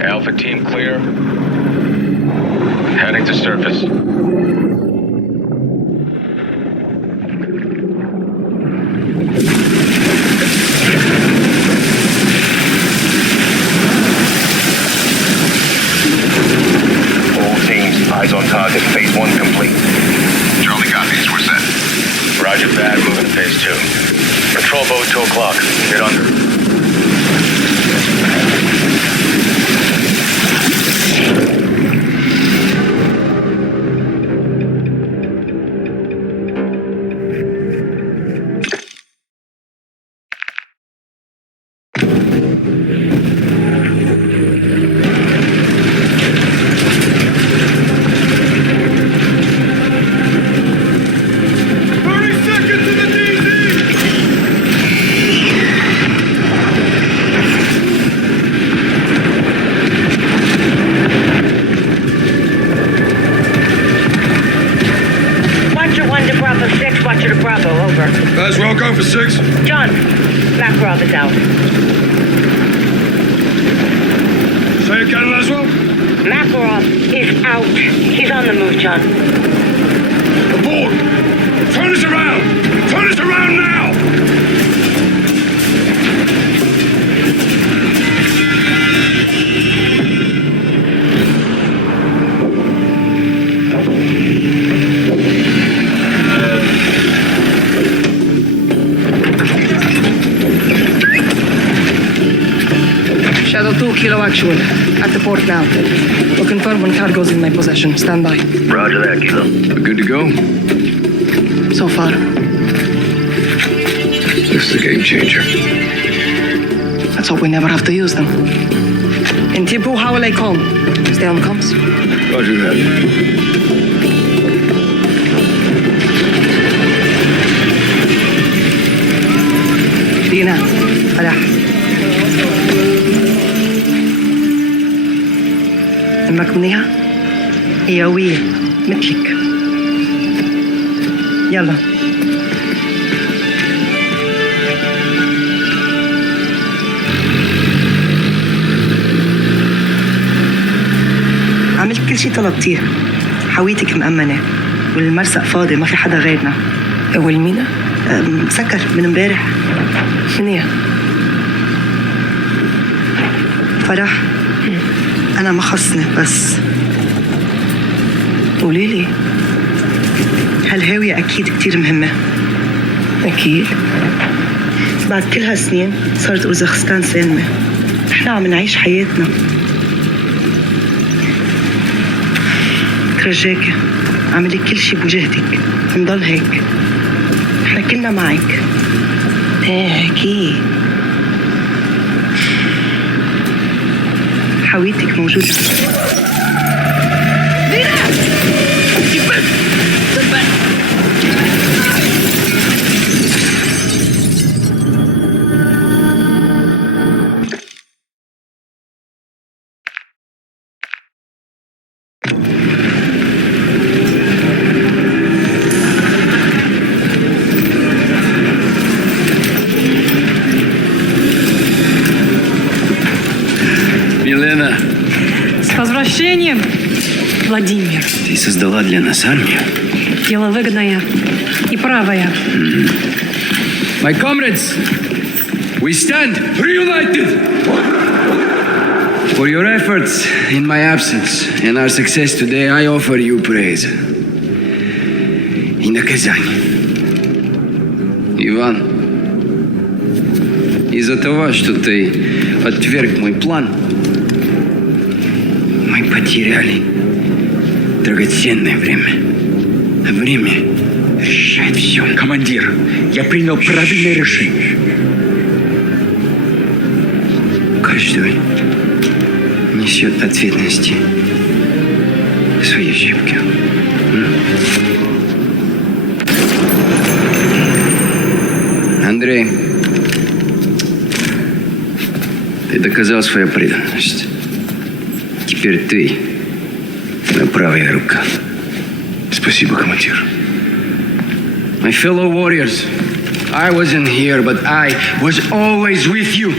Alpha team clear. Heading to surface. All teams, eyes on target. Phase 1 complete. Charlie copies. We're set. Roger that. Moving to phase 2. Patrol boat 2 o'clock. Get under. Watcher to Bravo, over. Laswell, go for 6. John, Makarov is out. Say again, Laswell? Makarov is out. He's on the move, John. Aboard! Turn us around! Turn us around now! Shadow 2, Kilo actual. At the port now. We'll confirm when cargo's in my possession. Stand by. Roger that, Kilo. We're good to go. So far. This is a game changer. Let's hope we never have to use them. In Tipu, how will I call? Stay on comms. Roger that. Dina, Farah. أمك منيحة؟ هي قوية مثلك. يلا. عملت كل شي طلبتيه. حويتك مأمنة والمرسق فاضي ما في حدا غيرنا. والمينا؟ مسكر من امبارح. منيح. فرح. أنا ما خصني بس قولي لي هالهاوية أكيد كتير مهمة. أكيد بعد كل هالسنين صارت أوزبكستان سالمة. إحنا عم نعيش حياتنا. ترجاكي اعملي كل شي بوجهدك نضل هيك. إحنا كلنا معك. إيه أكيد. حويتك موجودة. Елена, С возвращением, Владимир. ты создала для нас армию? Дело выгодное и правое. My comrades, we stand reunited for your efforts in my absence and our success today. I offer you praise и наказание. Иван, из-за того, что ты отверг мой план, мы потеряли драгоценное время. А время решает все. Командир, я принял правильное решение. Каждый несет ответственности свои ошибки. Андрей, ты доказал свою преданность. Теперь ты моя правая рука. Спасибо, командир. My fellow warriors, I wasn't here, but I was always with you.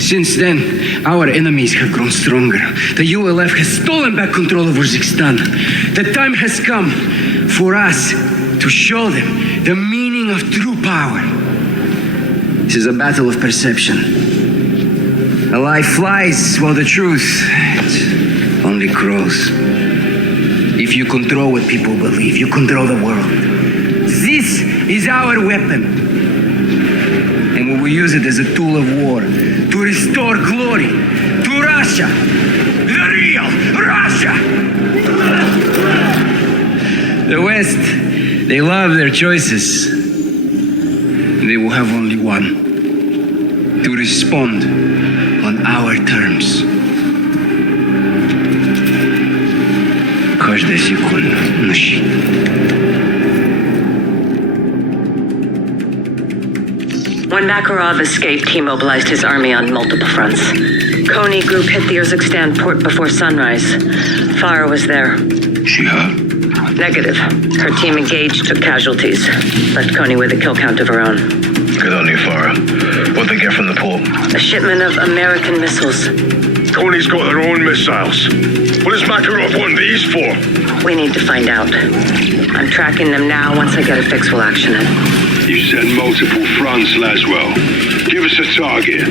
Since then, our enemies have grown stronger. The ULF has stolen back control of Uzbekistan. The time has come for us to show them the meaning of true power. This is a battle of perception. A lie flies while the truth only grows. If you control what people believe, you control the world. This is our weapon. And we will use it as a tool of war to restore glory to Russia. The real Russia! The West, they love their choices. They will have only one. To respond on our terms. Каждая секунда на счет. When Makarov escaped, he mobilized his army on multiple fronts. Kony Group hit the Urzikstan port before sunrise. Farah was there. She hurt? Negative. Her team engaged, took casualties. Left Kony with a kill count of her own. Good on you, Farah. What'd they get from the port? A shipment of American missiles. Kony's got their own missiles. What does Makarov want these for? We need to find out. I'm tracking them now. Once I get a fix, we'll action it. You said multiple fronts, Laswell. Give us a target.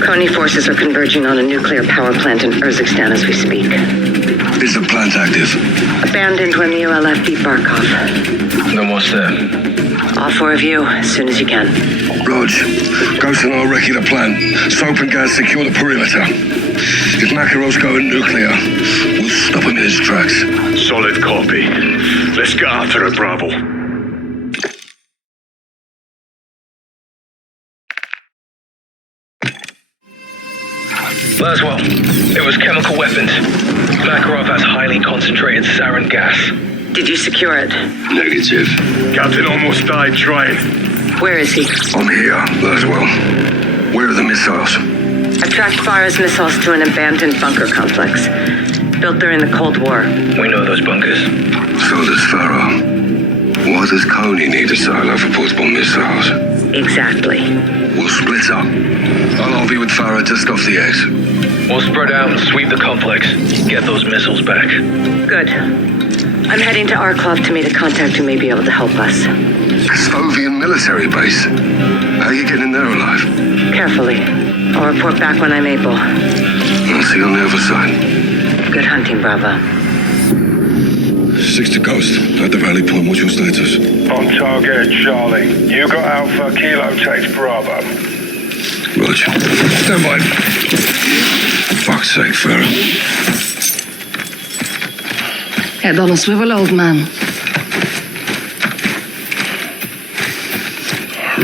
Kony forces are converging on a nuclear power plant in Urzikstan as we speak. Is the plant active? Abandoned when the ULF beat Barkov. Then what's there? All four of you, as soon as you can. Rog, Ghost and I'll recce the plant. Soap and Gaz secure the perimeter. If Makarov's going nuclear, we'll stop him in his tracks. Solid copy. Let's get after it, Bravo. Laswell, it was chemical weapons. Makarov has highly concentrated sarin gas. Did you secure it? Negative. Captain almost died trying. Where is he? I'm here, Laswell. Where are the missiles? I tracked Farah's missiles to an abandoned bunker complex. Built during the Cold War. We know those bunkers. So does Farah. Why does Kony need a silo for portable missiles? Exactly. We'll split up. I'll be with Farah just off the eggs. We'll spread out and sweep the complex. Get those missiles back. Good. I'm heading to Arklov to meet a contact who may be able to help us. Custovian military base. How are you getting there alive? Carefully. I'll report back when I'm able. I'll see you on the other side. Good hunting, Bravo. 6 to Ghost. At the rally point, what's your status? On target, Charlie. You got Alpha, Kilo takes Bravo. Roger. Stand by. Fuck's sake, Farah. Head on a swivel, old man.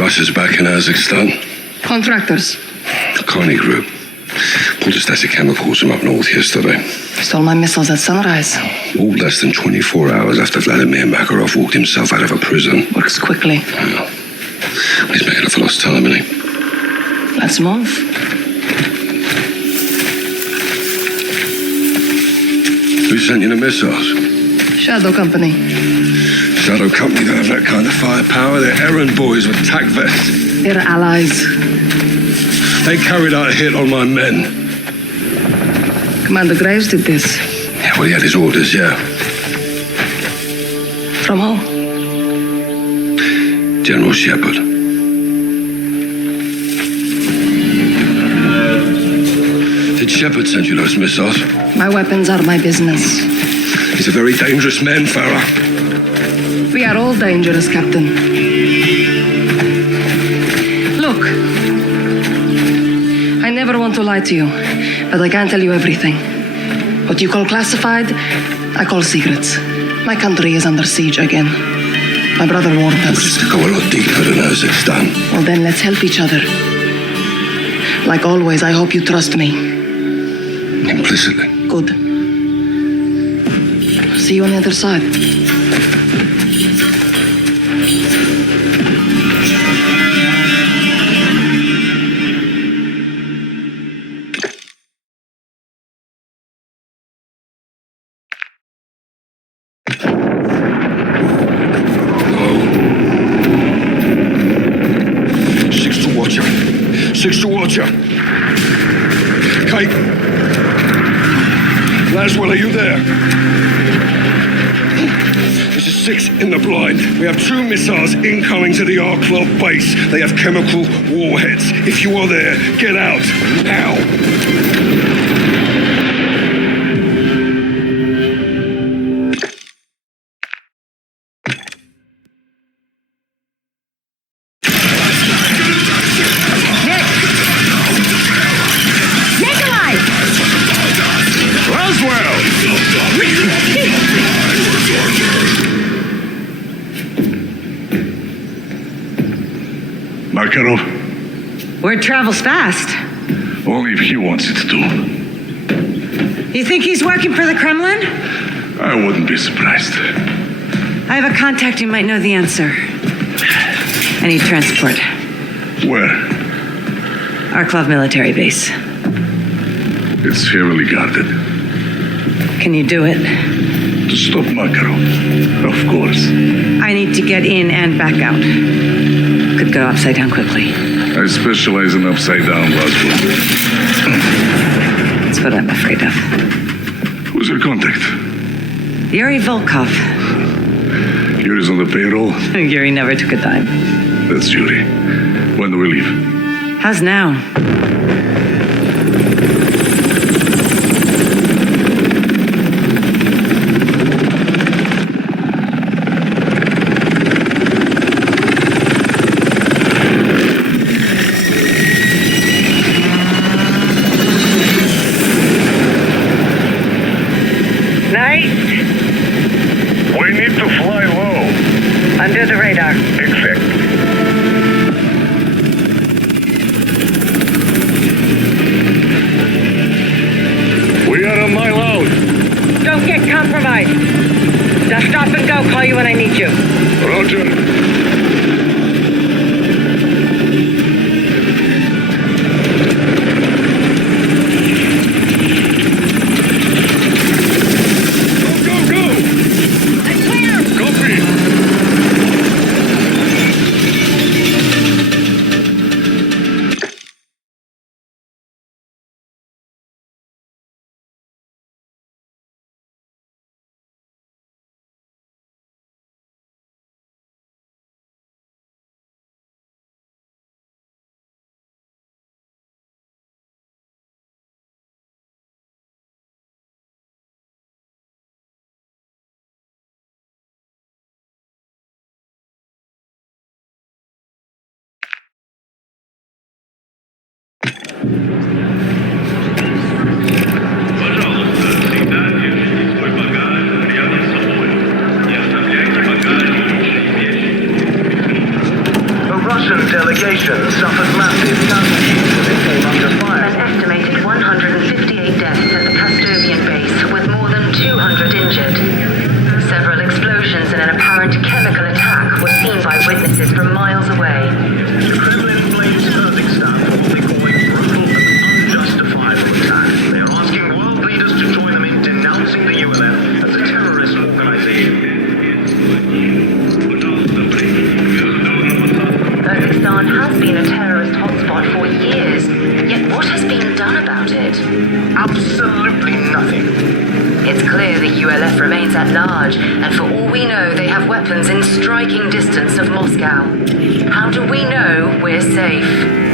Russia's back in Urzikstan. Contractors. Kony Group. Pulled a stash of chemicals from up north yesterday. Stole my missiles at sunrise. All less than 24 hours after Vladimir Makarov walked himself out of a prison. Works quickly. Well, he's making up for lost time, isn't he? Let's move. Who sent you the missiles? Shadow Company. Shadow Company don't have that kind of firepower. They're errand boys with tac vests. They're allies. They carried out a hit on my men. Commander Graves did this. Yeah, well, he had his orders, yeah. From who? General Shepard. Did Shepard send you those missiles? My weapons are my business. He's a very dangerous man, Farah. We are all dangerous, Captain. Look, I never want to lie to you, but I can't tell you everything. What you call classified, I call secrets. My country is under siege again. My brother warned us. Just to go a lot deeper than Kazakhstan. Well, then let's help each other. Like always, I hope you trust me. Implicitly. Good. See you on the other side. Six to Watcher. Kate. Laswell, are you there? This is 6 in the blind. We have 2 missiles incoming to the Arklov base. They have chemical warheads. If you are there, get out. Now. Makarov, Word travels fast. only if he wants it to. You think he's working for the Kremlin? I wouldn't be surprised. I have a contact who might know the answer. I need transport. Where? Arklov military base. It's heavily guarded. Can you do it? To stop Makarov, of course. I need to get in and back out. Could go upside down quickly. I specialize in upside down, Laswell. That's what I'm afraid of. Who's your contact? Yuri Volkov. Yuri's on the payroll? Yuri never took a dime. That's Yuri. When do we leave? How's now? We need to fly low. Under the radar. Exactly. We are a mile out. Don't get compromised. Just stop and go. Call you when I need you. Roger. Delegation suffered massive casualties as it came under fire. An estimated 158 deaths at the Custodian base, with more than 200 injured. Several explosions and an apparent chemical attack were seen by witnesses from miles away. The Kremlin blames Kazakhstan for what they call a brutal and unjustifiable attack. They are asking world leaders to join them in denouncing the ULF as a terrorist organization. Kazakhstan has been a terrorist hotspot for years, yet what has been done about it? Absolutely nothing. It's clear the ULF remains at large, and for all we know, they have weapons in striking distance of Moscow. How do we know we're safe?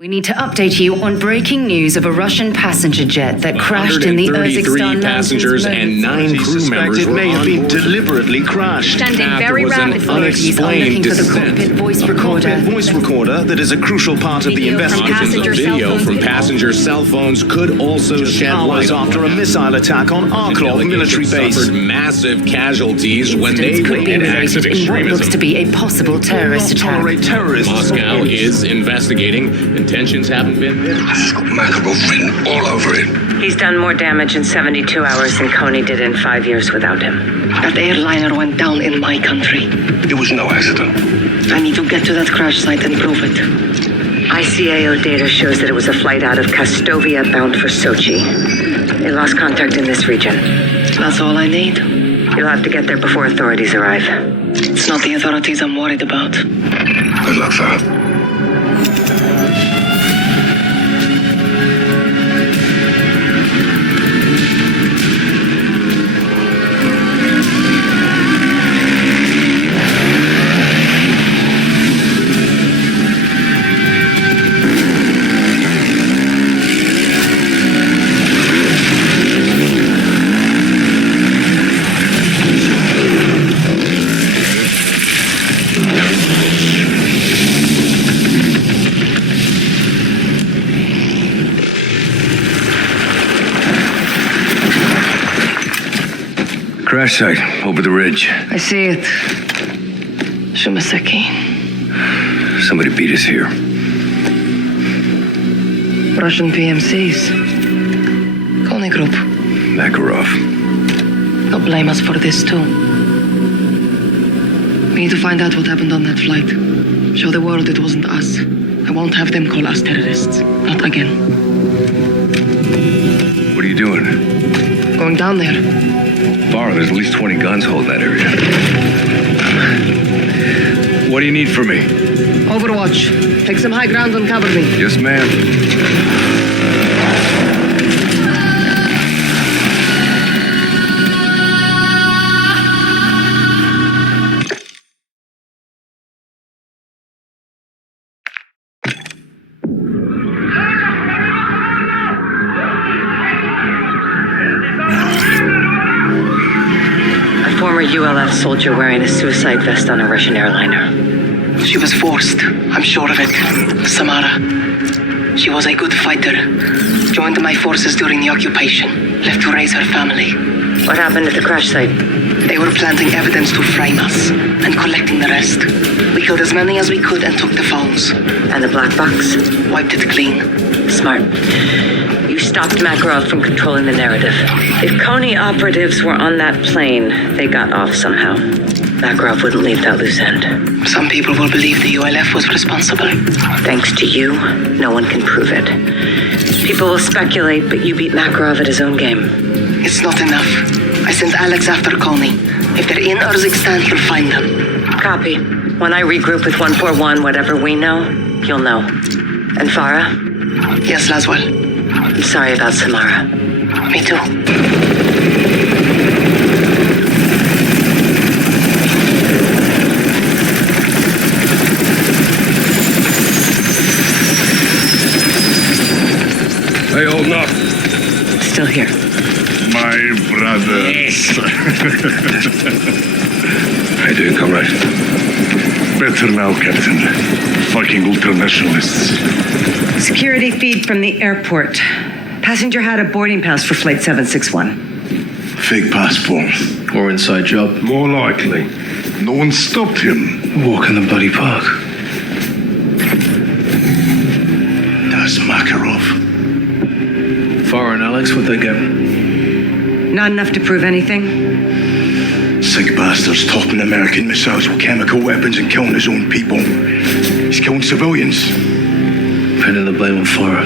We need to update you on breaking news of a Russian passenger jet that crashed in the 133 Urzikstan passengers and 9 crew members It were may have on been board. deliberately crashed. Standing There very was an rapid authorities are looking unexplained for the descent. cockpit voice A recorder. cockpit voice recorder that is a crucial part of the Video from investigation. Images of passenger cell video phones from involved. passenger cell phones could also shed Hours light on after a missile attack on Arklov military base. suffered massive casualties when they Incidents could be witnessed acts of related in what looks to extremism. be a possible terrorist Not attack. tolerate terrorists. Moscow is investigating. Intentions haven't been. It's got Makarov written all over it. He's done more damage in 72 hours than Coney did in 5 years without him. That airliner went down in my country. It was no accident. I need to get to that crash site and prove it. ICAO data shows that it was a flight out of Kastovia bound for Sochi. They lost contact in this region. That's all I need. You'll have to get there before authorities arrive. It's not the authorities I'm worried about. Good luck, sir. Crash site, over the ridge. I see it. Shumaseki. Somebody beat us here. Russian PMCs. Kony Group. Makarov. They'll blame us for this too. We need to find out what happened on that flight. Show the world it wasn't us. I won't have them call us terrorists. Not again. What are you doing? Going down there. Farah, there's at least 20 guns holding that area. What do you need from me? Overwatch. Take some high ground and cover me. Yes, ma'am. A former ULF soldier wearing a suicide vest on a Russian airliner. She was forced. I'm sure of it. Samara. She was a good fighter. Joined my forces during the occupation. Left to raise her family. What happened at the crash site? They were planting evidence to frame us and collecting the rest. We killed as many as we could and took the phones. And the black box? Wiped it clean. Smart. You stopped Makarov from controlling the narrative. If Coney operatives were on that plane, they got off somehow. Makarov wouldn't leave that loose end. Some people will believe the ULF was responsible. Thanks to you, no one can prove it. People will speculate, but you beat Makarov at his own game. It's not enough. I sent Alex after Coney. If they're in Urzikstan, he'll find them. Copy. When I regroup with 141, whatever we know, you'll know. And Farah? Yes, Laswell. I'm sorry about Samara. Me too. Hey, holding up. Still here. My brother. How you doing, comrade? Better now, Captain. Fucking ultra-nationalists. Security feed from the airport. Passenger had a boarding pass for Flight 761. Fake passport. Or inside job. More likely. No one stopped him. Walk in the bloody park. That's Makarov. Farah and Alex, what'd they get? Not enough to prove anything? Sick bastards topping American missiles with chemical weapons and killing his own people. He's killing civilians. Pinning the blame on Farah.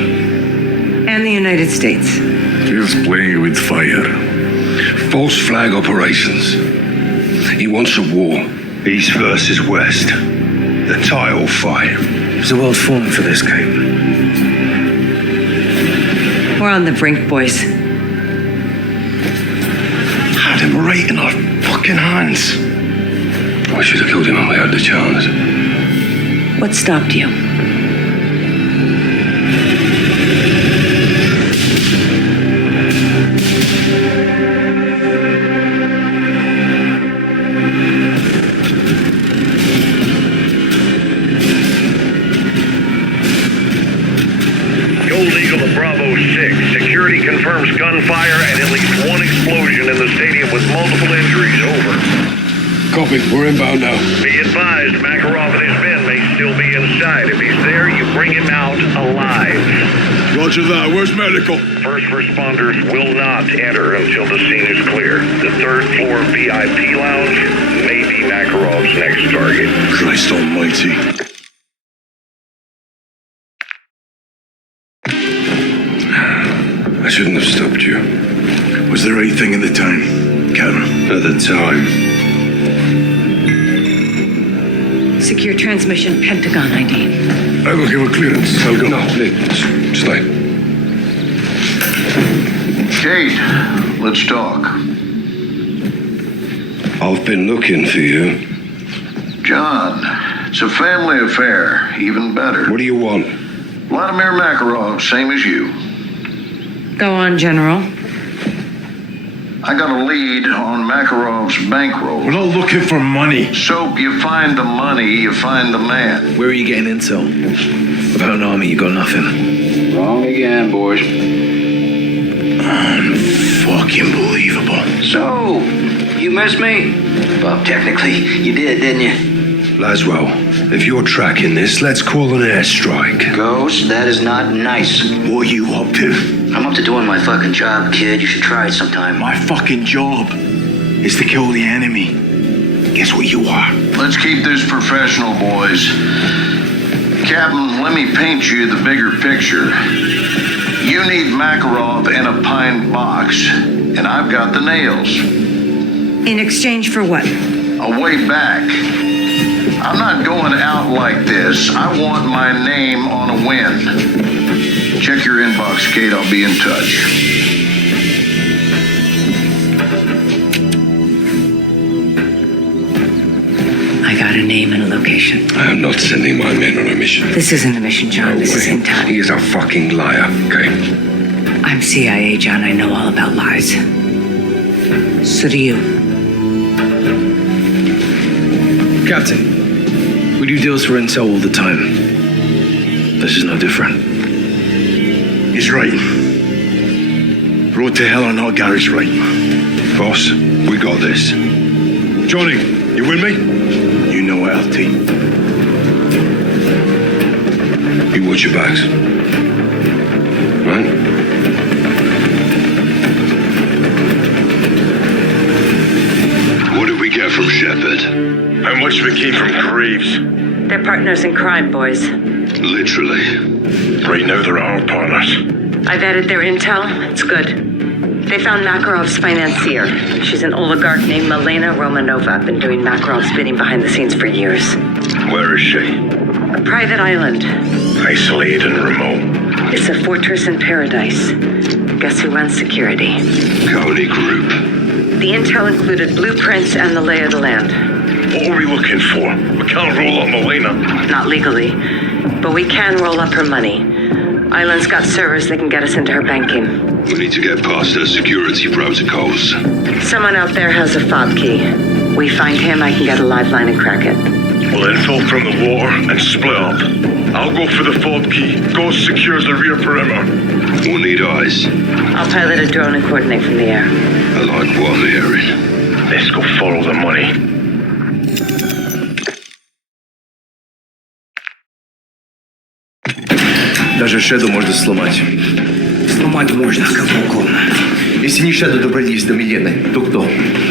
And the United States. He's playing with fire. False flag operations. He wants a war. East versus West. The title fight. Is the world falling for this, Cape? We're on the brink, boys. Had him right in our fucking hands. I should have killed him when we had the chance. What stopped you? fire and at least one explosion in the stadium with multiple injuries. Over. Copy. We're inbound now. Be advised, Makarov and his men may still be inside. If he's there, you bring him out alive. Roger that. Where's medical? First responders will not enter until the scene is clear. The third floor VIP lounge may be Makarov's next target. Christ almighty. I shouldn't have stopped you. Was the right thing at the time, Captain? At the time. Secure transmission, Pentagon ID. I will give a clearance. I'll go. No, Nick, stay. Kate, let's talk. I've been looking for you. John, it's a family affair. Even better. What do you want? Vladimir Makarov, same as you. Go on, General. I got a lead on Makarov's bankroll. We're not looking for money. Soap, you find the money, you find the man. Where are you getting intel? About an army, you got nothing. Wrong again, boys. Unfucking believable. So, you missed me? Well, technically, you did, didn't you? Laswell, if you're tracking this, let's call an airstrike. Ghost, that is not nice. What are you up to? I'm up to doing my fucking job, kid. You should try it sometime. My fucking job is to kill the enemy. Guess what you are? Let's keep this professional, boys. Captain, let me paint you the bigger picture. You need Makarov in a pine box, and I've got the nails. In exchange for what? A way back. I'm not going out like this. I want my name on a win. Check your inbox, Kate. I'll be in touch. I got a name and a location. I am not sending my men on a mission. This isn't a mission, John. This is intel. He is a fucking liar, okay? I'm CIA, John. I know all about lies. So do you. Captain, we do deals for intel all the time. This is no different. He's right. Road to hell or not, Gary's right. Boss, we got this. Johnny, you with me? You know it, LT. You watch your backs. Right? What did we get from Shepard? How much we came from Graves? They're partners in crime, boys. Literally. Right now, they're our partners. I've added their intel. It's good. They found Makarov's financier. She's an oligarch named Milena Romanova. Been doing Makarov's bidding behind the scenes for years. Where is she? A private island. Isolated and remote. It's a fortress in paradise. Guess who runs security? Coney Group. The intel included blueprints and the lay of the land. What are we looking for? We can't roll up Milena. Not legally, but we can roll up her money. Island's got servers that can get us into her banking. We need to get past their security protocols. Someone out there has a fob key. We find him, I can get a live line and crack it. We'll infill from the water and split up. I'll go for the fob key. Ghost secures the rear perimeter. We'll need eyes. I'll pilot a drone and coordinate from the air. I like what I'm hearing. Let's go follow the money. Даже Шеду можно сломать. Сломать можно, кого угодно. Если не Шеду добрались до Милены, то кто?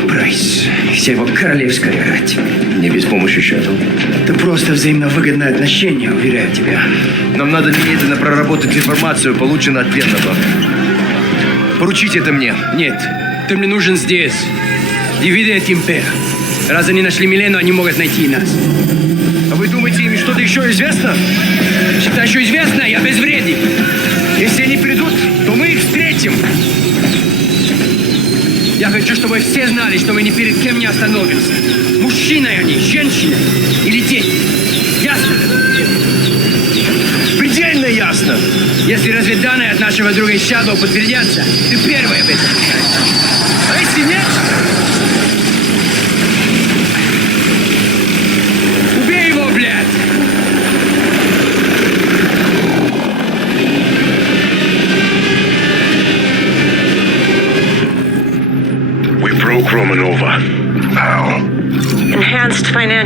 Прайс. Вся его королевская рать. Не без помощи Шеду. Это просто взаимно выгодное отношение, уверяю тебя. Нам надо немедленно проработать информацию, полученную от пленного. Поручите это мне. Нет, ты мне нужен здесь. Дивиде et impera. Раз они нашли Милену, они могут найти и нас. А вы думаете, им что-то еще известно? Что еще известно, я безвреден. Если они придут, то мы их встретим. Я хочу, чтобы все знали, что мы ни перед кем не остановимся. Мужчины они, женщины или дети. Ясно? Предельно ясно. Если разведданные от нашего друга из Shadow подтвердятся, ты первый об этом узнаешь. А если нет... Убей его, блядь!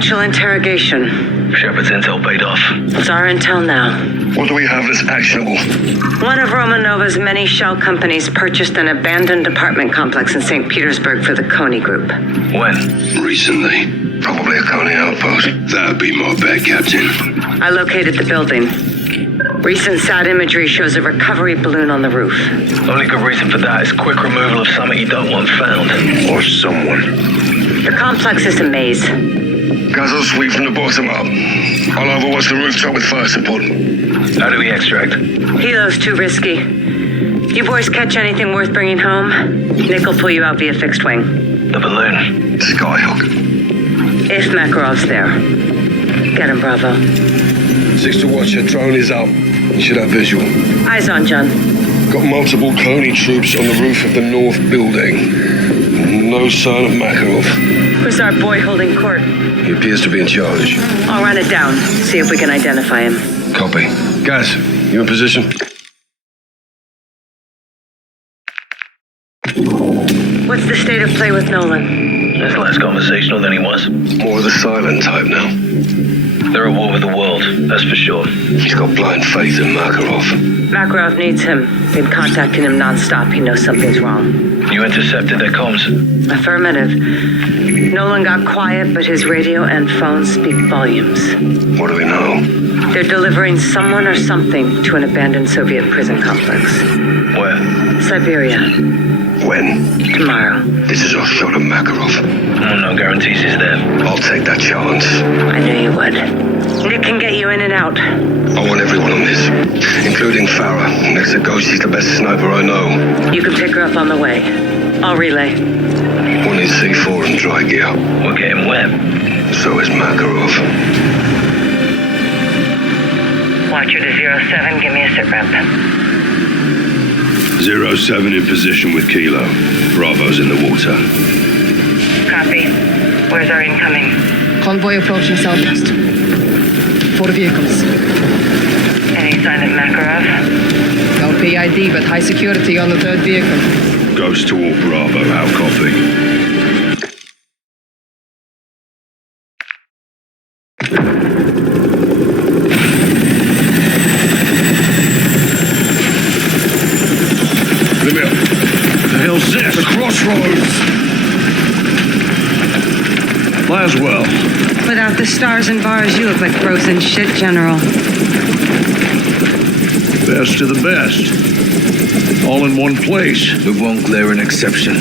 Confidential interrogation. Shepard's intel paid off. It's our intel now. What do we have that's actionable? One of Romanova's many shell companies purchased an abandoned apartment complex in St. Petersburg for the Coney Group. When? Recently. Probably a Coney outpost. That'd be my bet, Captain. I located the building. Recent SAT imagery shows a recovery balloon on the roof. Only good reason for that is quick removal of something you don't want found. Or someone. The complex is a maze. Guys will sweep from the bottom up. I'll overwatch the rooftop with fire support. How do we extract? Helo's too risky. You boys catch anything worth bringing home? Nick will pull you out via fixed wing. The balloon. Skyhook. If Makarov's there. Get him, Bravo. 6 to watch, your drone is up. You should have visual. Eyes on, John. Got multiple Coney troops on the roof of the north building. No sign of Makarov. Who's our boy holding court? He appears to be in charge. I'll run it down, see if we can identify him. Copy. Guys, you in position? What's the state of play with Nolan? He's less conversational than he was. More of the silent type now. They're at war with the world, that's for sure. He's got blind faith in Makarov. Makarov needs him. Been contacting him nonstop. He knows something's wrong. You intercepted their comms? Affirmative. Nolan got quiet, but his radio and phone speak volumes. What do we know? They're delivering someone or something to an abandoned Soviet prison complex. Where? Siberia. When? Tomorrow. This is our shot at Makarov. No guarantees he's there. I'll take that chance. I knew you would. Nick can get you in and out. I want everyone on this, including Farah. Next to Ghost, she's the best sniper I know. You can pick her up on the way. I'll relay. One is C4 and dry gear. We'll get him wet. So is Makarov. Watcher to 07, give me a sitrep. 07 in position with Kilo. Bravo's in the water. Copy. Where's our incoming? Convoy approaching southwest. 4 vehicles. Any sign of Makarov? No PID, but high security on the 3rd vehicle. Ghost to all Bravo, how copy? The crossroads! Laswell. Without the stars and bars, you look like frozen shit, General. Best of the best. All in one place. We won't glare an exception.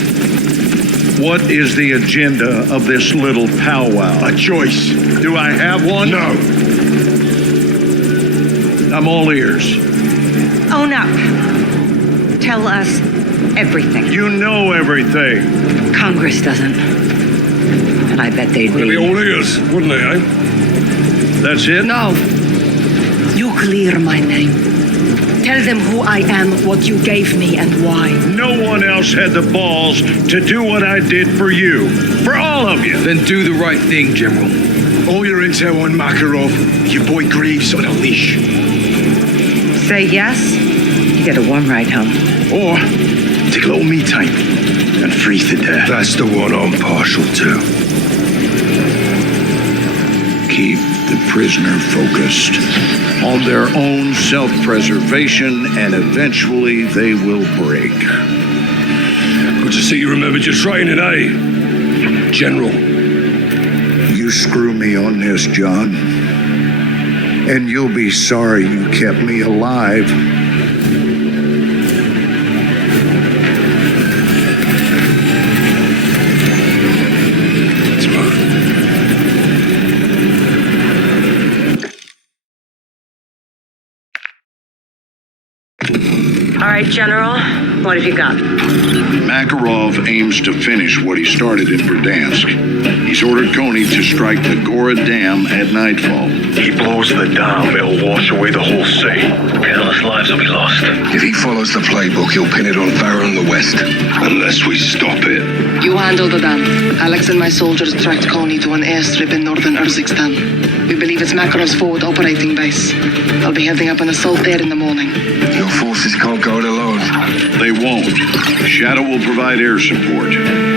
What is the agenda of this little powwow? A choice. Do I have one? No. I'm all ears. Own up. Tell us everything. You know everything. Congress doesn't. And I bet they'd They'd be all ears, wouldn't they, eh? That's it? No. You clear my name. Tell them who I am, what you gave me, and why. No one else had the balls to do what I did for you. For all of you. Then do the right thing, General. All your intel on Makarov. Your boy Greaves on a leash. Say yes, you get a warm ride home. Or take a little me time and freeze to death. That's the one I'm partial to. Keep the prisoner focused on their own self-preservation, and eventually they will break. Good to see you remembered your training, eh? General. You screw me on this, John, and you'll be sorry you kept me alive. All right, General, what have you got? Makarov aims to finish what he started in Verdansk. He's ordered Coney to strike the Gora Dam at nightfall. He blows the dam, it'll wash away the whole sea. Countless lives will be lost. If he follows the playbook, he'll pin it on Farah in the west. Unless we stop it. You handle the dam. Alex and my soldiers tracked Coney to an airstrip in northern Urzikstan. We believe it's Makarov's forward operating base. I'll be heading up an assault there in the morning. Your forces can't go it alone. They won't. Shadow will provide air support.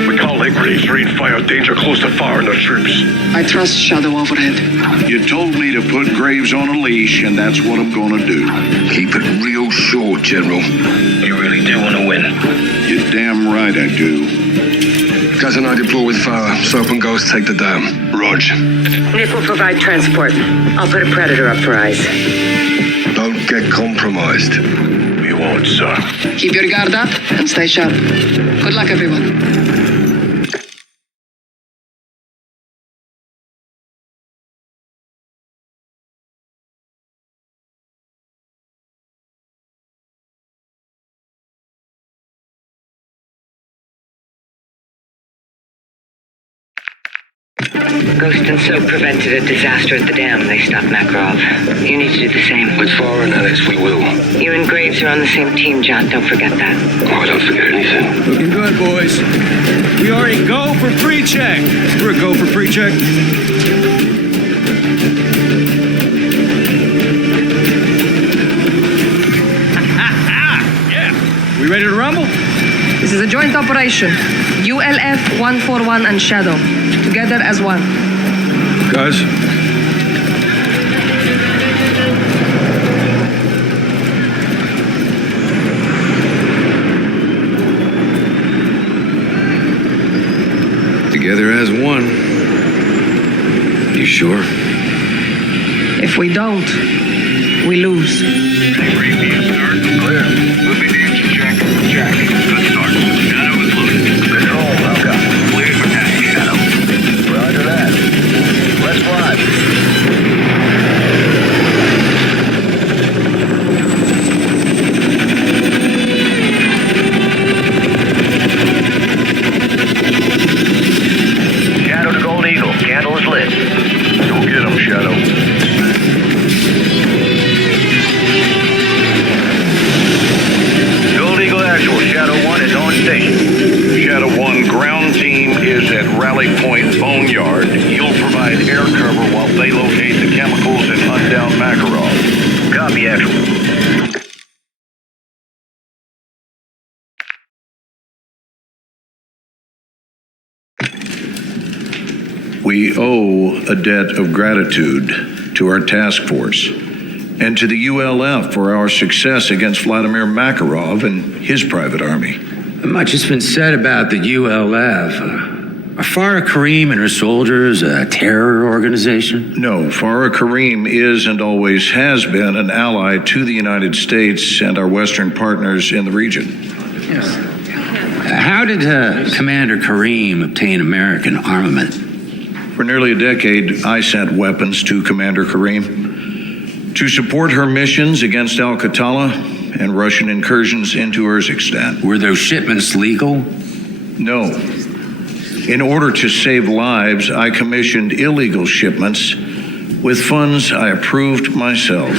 We can't let Graves read fire danger close to Farah and their troops. I trust Shadow overhead. You told me to put Graves on a leash, and that's what I'm gonna do. Keep it real short, General. You really do want to win. You're damn right I do. Gaz and I deploy with Farah. Soap and Ghost take the dam. Rog. Nick will provide transport. I'll put a Predator up for eyes. Don't get compromised. We won't, sir. Keep your guard up and stay sharp. Good luck, everyone. Ghost and Soap prevented a disaster at the dam. They stopped Makarov. You need to do the same. With Farah and Alex, we will. You and Graves are on the same team, John. Don't forget that. Oh, I don't forget anything. Looking good, boys. We are a go for pre-check. We're a go for pre-check. Yeah. We ready to rumble? This is a joint operation. ULF 141 and Shadow. Together as one. Guys. Together as one. You sure? If we don't, we lose. Clear. Moving to engine check. Check. Good start. Shadow is loaded. Control, welcome. Clear for task, Shadow. Roger that. Let's fly. Shadow to Gold Eagle. Candle is lit. Go get him, Shadow. Gold Eagle Actual. Shadow 1 is on station. Shadow 1, ground team is at Rally Point Boneyard. You'll provide air cover while they locate the chemicals and hunt down Makarov. Copy, Actual. We owe a debt of gratitude to our task force and to the ULF for our success against Vladimir Makarov and his private army. Much has been said about the ULF. Are Farah Karim and her soldiers a terror organization? No, Farah Karim is and always has been an ally to the United States and our Western partners in the region. Yes. How did Commander Karim obtain American armament? For nearly a decade, I sent weapons to Commander Karim to support her missions against Al-Qatala and Russian incursions into Urzikstan. Were those shipments legal? No. In order to save lives, I commissioned illegal shipments with funds I approved myself.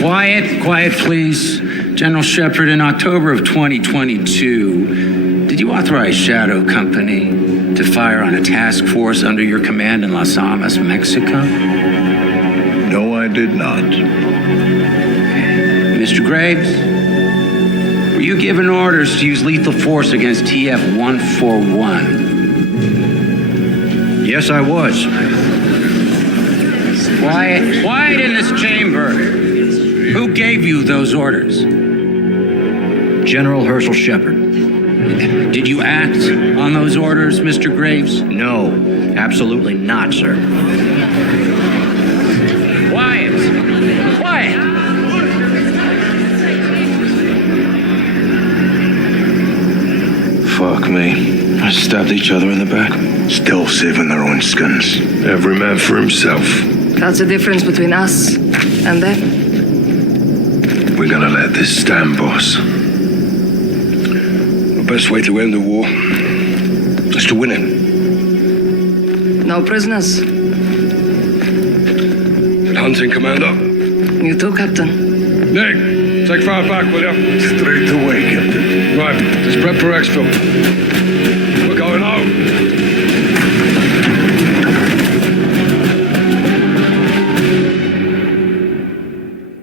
Quiet, please. General Shepard, in October of 2022, did you authorize Shadow Company to fire on a task force under your command in Las Almas, Mexico? No, I did not. Mr. Graves, were you given orders to use lethal force against TF-141? Yes, I was. Quiet in this chamber. Who gave you those orders? General Herschel Shepard. Did you act on those orders, Mr. Graves? No, absolutely not, sir. Quiet. Fuck me. I stabbed each other in the back. Still saving their own skins. Every man for himself. That's the difference between us and them. We're gonna let this stand, boss. The best way to end the war is to win it. No prisoners. Hunting, Commander? You too, Captain. Nick, take fire back, will you? Straight away, Captain. Right, let's prep for exfil. We're going out.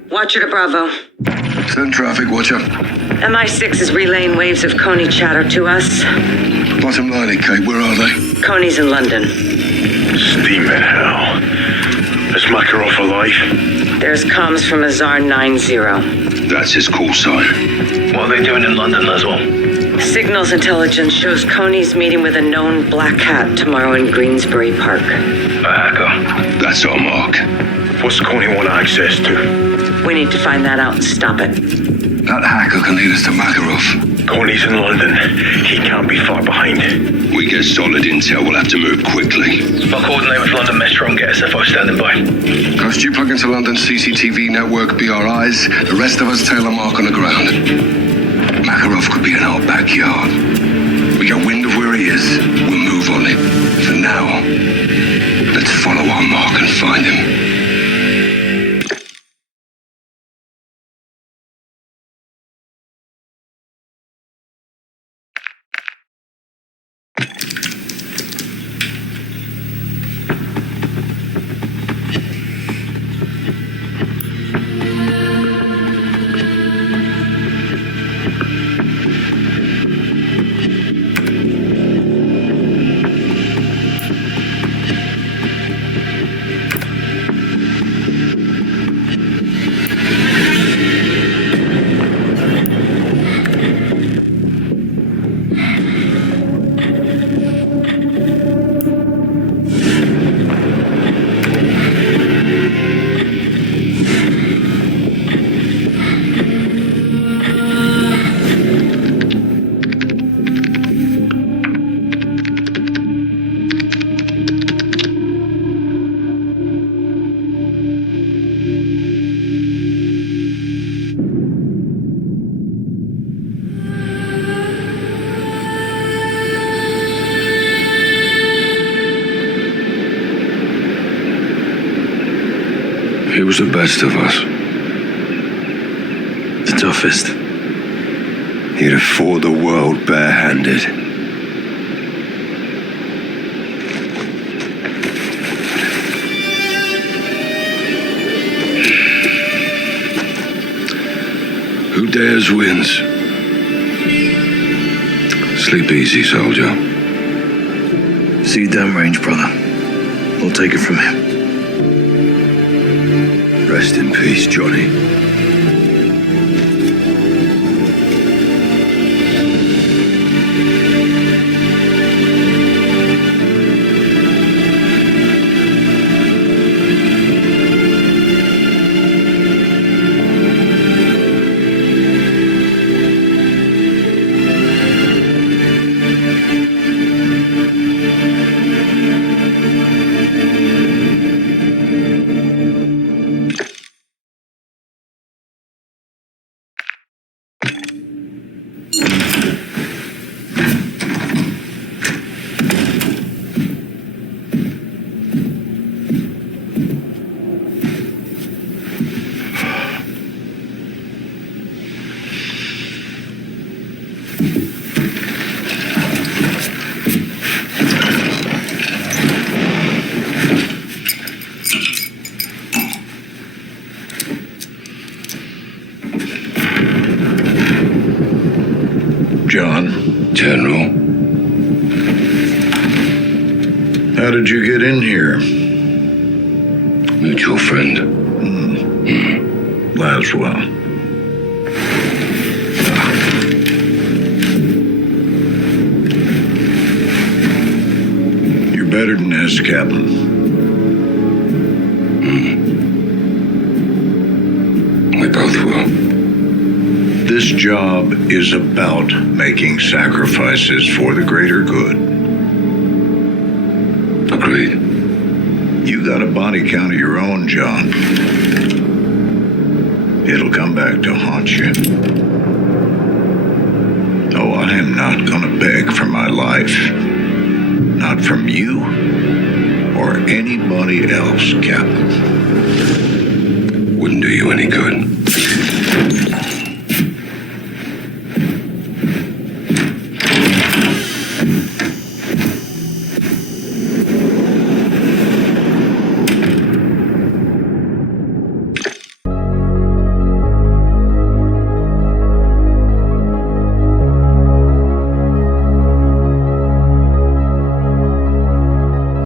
Watcher to Bravo. Send traffic, watcher. MI6 is relaying waves of Coney chatter to us. Bottom line, Kate, where are they? Coney's in London. Steaming hell. Is Makarov alive? There's comms from Azar 90. That's his call sign. What are they doing in London, Laswell? Signals intelligence shows Coney's meeting with a known black hat tomorrow in Greensbury Park. A hacker. That's our mark. What's Coney want access to? We need to find that out and stop it. That hacker can lead us to Makarov. Coney's in London. He can't be far behind. We get solid intel, we'll have to move quickly. I'll coordinate with London Metro and get SFO standing by. Coast, you plug into London CCTV network, be our eyes. The rest of us tail a mark on the ground. Makarov could be in our backyard. We get wind of where he is, we'll move on it. For now, let's follow our mark and find him. He was the best of us. The toughest. He'd have fought the world barehanded. Who dares wins. Sleep easy, soldier. See you down range, brother. We'll take it from him. Rest in peace, Johnny. John. General. How did you get in here? Mutual friend. Laswell. You're better than this, Captain. We both will. This job is about making sacrifices for the greater good. Agreed. You got a body count of your own, John. It'll come back to haunt you. Oh, I am not gonna beg for my life. Not from you or anybody else, Captain. Wouldn't do you any good.